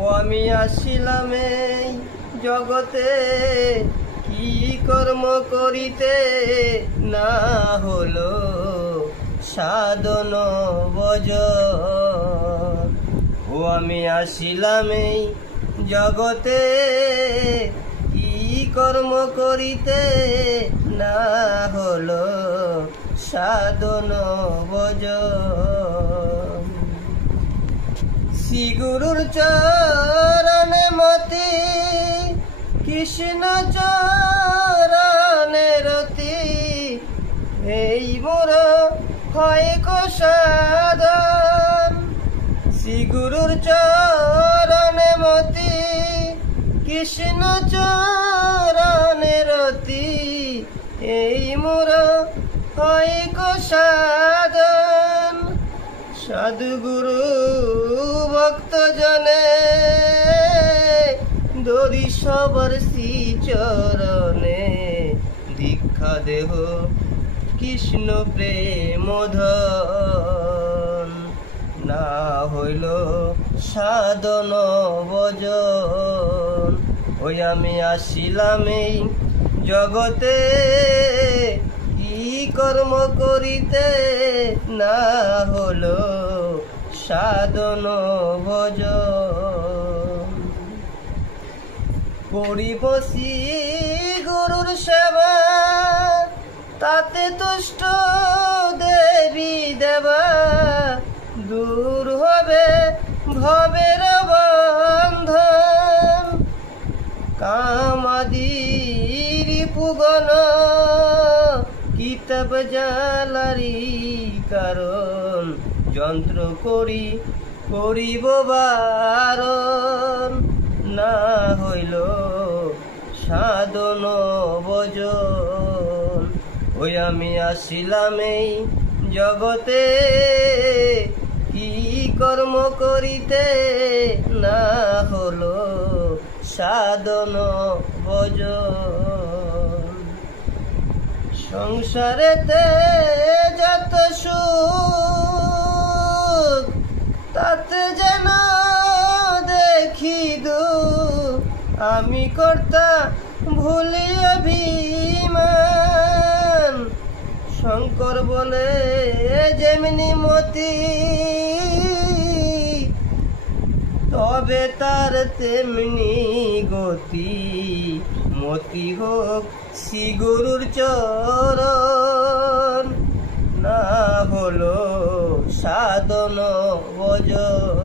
ও আমি আসিলাম এই জগতে, কি কর্ম করিতে না হলো সাধন ভজন। ও আমি আসিলাম এই জগতে, কি কর্ম করিতে না হলো সাধন ভজন। শ্রী গুরুর চরণে মতি, কৃষ্ণ চরণে রতি, এই মোর হয় সাধন। শ্রী গুরুর চরণে মতি, কৃষ্ণ চরণে রতি, এই মোর হয় সাধন। সাধুগুরু ভক্ত জনে দরি সবার শ্রী চরণে, দীক্ষা দেহ কৃষ্ণ প্রেম ধন। না হইল সাধন ভজন। ওই আমি আসিলাম এই জগতে, কি কর্ম করিতে না হলো সাধন ভজন। করিব শ্রী গুরুর সেবা, তাতে তুষ্ট দেবী দেবা, দূর হবে ভবের বন্ধন। কামাদির পুগন কিতাব জালারি কারণ, যন্ত্র করিব বারণ। না হইল সাধন ভজন। ওই আমি আসিলাম এই জগতে, কি কর্ম করিতে না হলো সাধন ভজন। সংসারেতে যত সুখ, তাতে যেন দেখি দুঃখ, আমি কর্তা ভুলি অভিমান। শঙ্কর বলে যেমনি মতি, তবে তার তেমনি গতি। মতি হোক শ্রী গুরুর চরণ, না হলো সাধন ভজন।